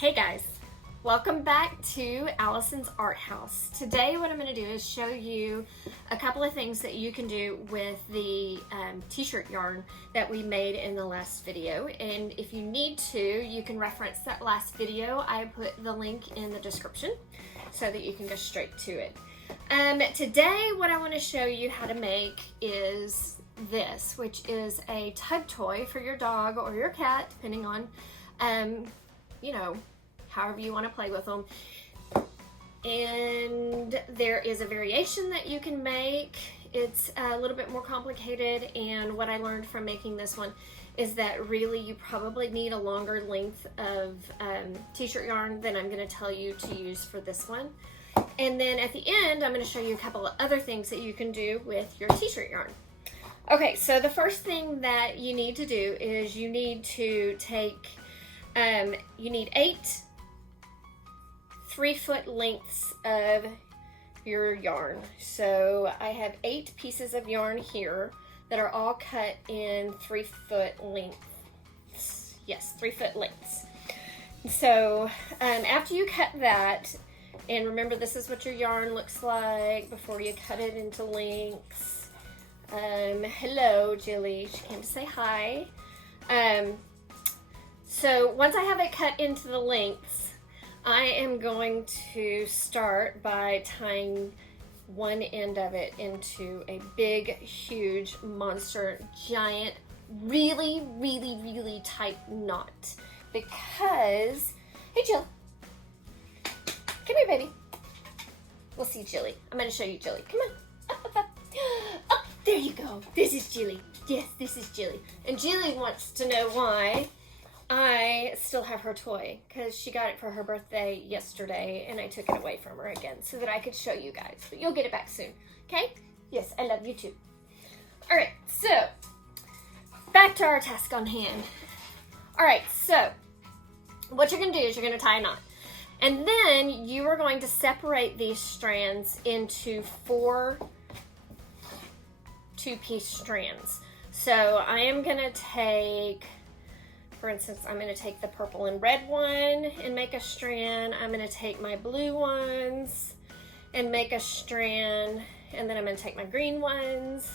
Hey guys, welcome back to Allison's Art House. Today what I'm going to do is show you a couple of things that you can do with the t-shirt yarn that we made in the last video. And if you need to, you can reference that last video. I put the link in the description so that you can go straight to it. Today what I want to show you how to make is this, which is a tug toy for your dog or your cat, depending on you know, however you want to play with them. And there is a variation that you can make. It's a little bit more complicated, and what I learned from making this one is that really you probably need a longer length of t-shirt yarn than I'm going to tell you to use for this one. And then at the end, I'm going to show you a couple of other things that you can do with your t-shirt yarn. Okay, so the first thing that you need to do is you need to take you need 8 3-foot lengths of your yarn. So I have 8 pieces of yarn here that are all cut in 3-foot lengths. Yes, 3-foot lengths. So after you cut that, and remember this is what your yarn looks like before you cut it into lengths. Hello, Jilly. She came to say hi. So once I have it cut into the lengths, I am going to start by tying one end of it into a big, huge, monster, giant, really, really, really tight knot. Because, hey Jill, come here baby. We'll see Jilly. I'm going to show you Jilly. Come on. Up, up, up. Oh, there you go. This is Jilly. Yes, this is Jilly. And Jilly wants to know why I still have her toy, because she got it for her birthday yesterday and I took it away from her again so that I could show you guys. But you'll get it back soon, okay? Yes, I love you too. All right, so back to our task on hand. All right, so what you're going to do is you're going to tie a knot. And then you are going to separate these strands into 4 2-piece strands. So I am going to take, for instance, I'm going to take the purple and red one and make a strand. I'm going to take my blue ones and make a strand. And then I'm going to take my green ones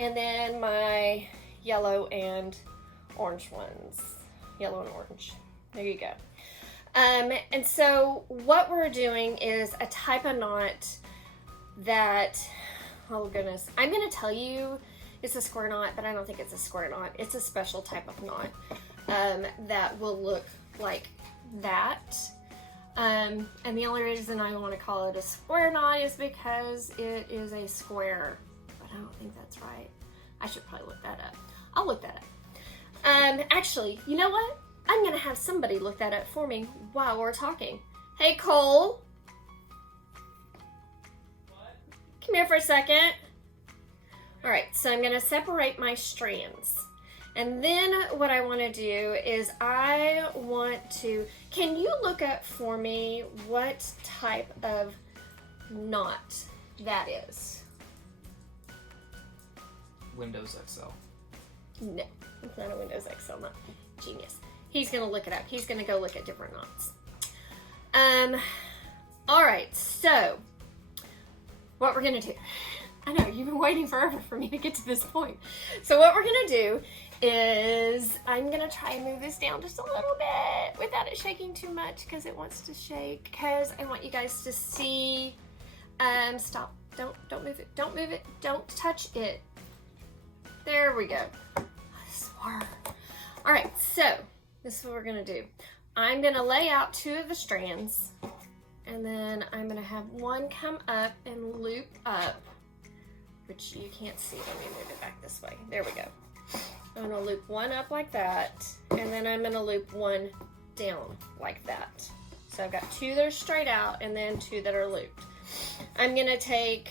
and then my yellow and orange ones. Yellow and orange. There you go. And so what we're doing is a type of knot that, oh goodness, I'm going to tell you it's a square knot, but I don't think it's a square knot. It's a special type of knot. That will look like that. And the only reason I want to call it a square knot is because it is a square, but I don't think that's right. I should probably look that up. I'll look that up. Actually, you know what? I'm going to have somebody look that up for me while we're talking. Hey, Cole. What? Come here for a second. All right, so I'm going to separate my strands. And then what I want to do is I want to, can you look up for me what type of knot that is? Windows XL. No, it's not a Windows XL knot. Genius. He's going to look it up. He's going to go look at different knots. All right, so what we're going to do, I know, you've been waiting forever for me to get to this point. So what we're going to do is I'm going to try and move this down just a little bit without it shaking too much because it wants to shake, because I want you guys to see. Stop. Don't move it. Don't move it. Don't touch it. There we go. I swore. All right, so this is what we're going to do. I'm going to lay out 2 of the strands, and then I'm going to have one come up and loop up, which you can't see. Let me move it back this way. There we go. I'm going to loop one up like that, and then I'm going to loop one down like that. So I've got 2 that are straight out and then 2 that are looped. I'm going to take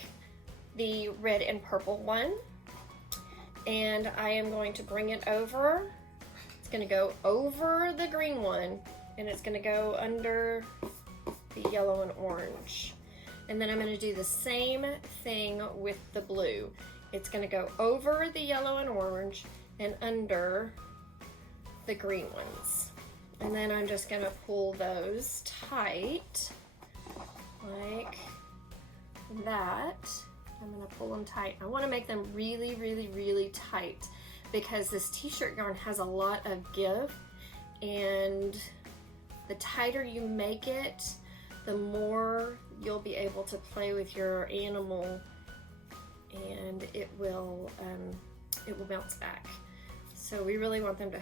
the red and purple one, and I am going to bring it over. It's going to go over the green one, and it's going to go under the yellow and orange. And then I'm going to do the same thing with the blue. It's going to go over the yellow and orange and under the green ones. And then I'm just gonna pull those tight, like that. I'm gonna pull them tight. I wanna make them really, really, really tight because this t-shirt yarn has a lot of give, and the tighter you make it, the more you'll be able to play with your animal, and it will bounce back. So we really want them to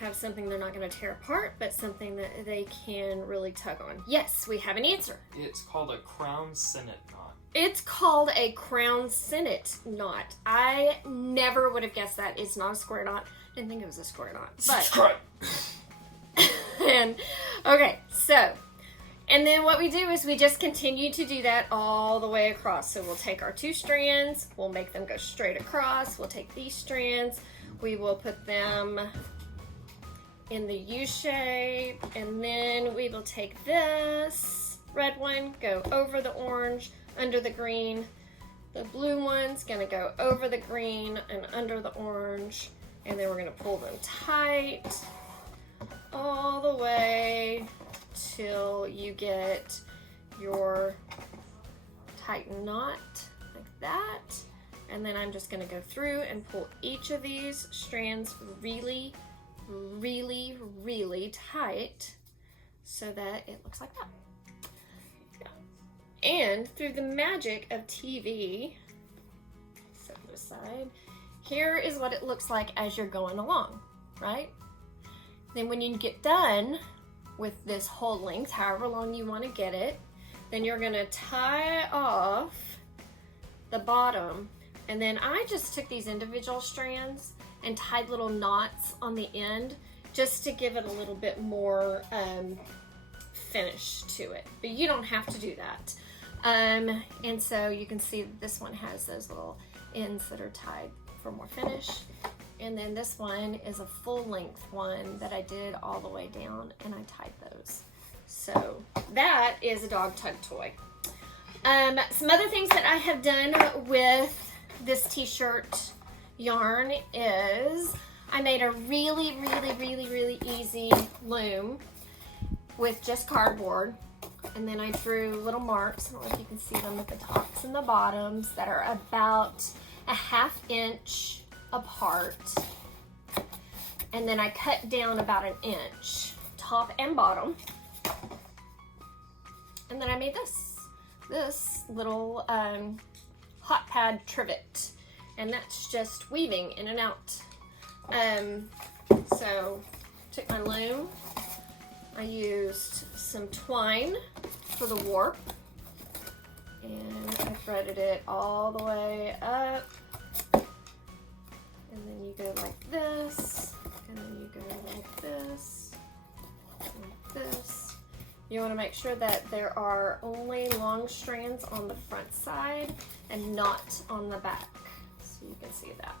have something they're not going to tear apart, but something that they can really tug on. Yes, we have an answer. It's called a crown sinnet knot. It's called a crown sinnet knot. I never would have guessed that. It's not a square knot. I didn't think it was a square knot. But and okay, so, and then what we do is we just continue to do that all the way across. So we'll take our 2 strands, we'll make them go straight across. We'll take these strands, we will put them in the U shape, and then we will take this red one, go over the orange, under the green. The blue one's gonna go over the green and under the orange, and then we're gonna pull them tight all the way till you get your tight knot like that. And then I'm just gonna go through and pull each of these strands really, really, really tight so that it looks like that. Yeah. And through the magic of TV, set it aside, here is what it looks like as you're going along, right? Then when you get done with this whole length, however long you want to get it, then you're gonna tie off the bottom. And then I just took these individual strands and tied little knots on the end just to give it a little bit more finish to it. But you don't have to do that. And so you can see that this one has those little ends that are tied for more finish. And then this one is a full length one that I did all the way down, and I tied those. So that is a dog tug toy. Some other things that I have done with this t-shirt yarn is I made a really, really, really, really easy loom with just cardboard. And then I drew little marks, I don't know if you can see them, at the tops and the bottoms that are about a 1/2 inch apart. And then I cut down about 1 inch, top and bottom. And then I made this little hot pad trivet. And that's just weaving in and out. So took my loom, I used some twine for the warp, and I threaded it all the way up, and then you go like this, and then you go like this, like this. You want to make sure that there are only long strands on the front side and not on the back, so you can see that.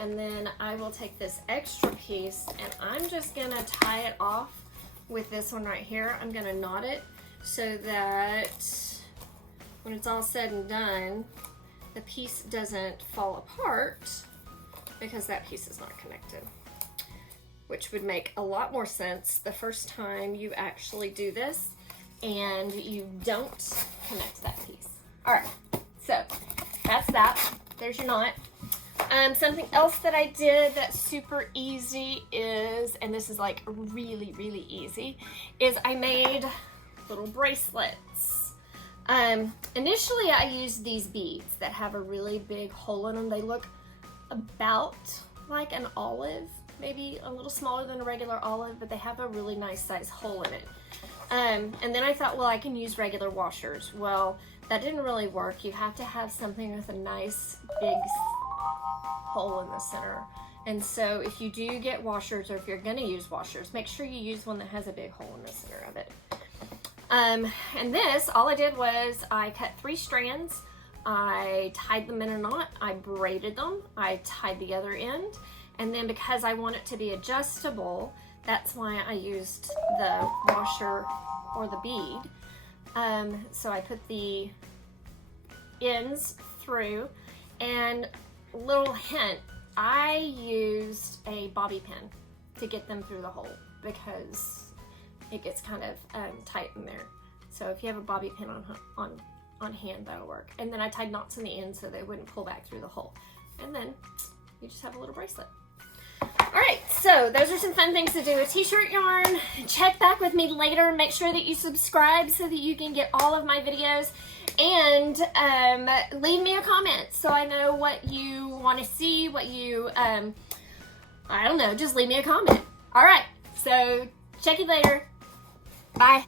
And then I will take this extra piece and I'm just gonna tie it off with this one right here. I'm gonna knot it so that when it's all said and done, the piece doesn't fall apart because that piece is not connected, which would make a lot more sense the first time you actually do this and you don't connect that piece. All right, so that's that. There's your knot. Something else that I did that's super easy is, and this is like really, really easy, is I made little bracelets. Initially I used these beads that have a really big hole in them. They look about like an olive, maybe a little smaller than a regular olive, but they have a really nice size hole in it. And then I thought, well, I can use regular washers. Well, that didn't really work. You have to have something with a nice big hole in the center. And so if you do get washers, or if you're gonna use washers, make sure you use one that has a big hole in the center of it. And this, all I did was I cut 3 strands, I tied them in a knot, I braided them, I tied the other end, and then because I want it to be adjustable, that's why I used the washer or the bead. So I put the ends through, and little hint, I used a bobby pin to get them through the hole. because it gets kind of tight in there. So if you have a bobby pin on hand, that'll work. And then I tied knots in the end so they wouldn't pull back through the hole. And then you just have a little bracelet. All right, so those are some fun things to do with t-shirt yarn. Check back with me later. Make sure that you subscribe so that you can get all of my videos. And leave me a comment so I know what you want to see, what you, I don't know, just leave me a comment. All right, so check you later. Bye.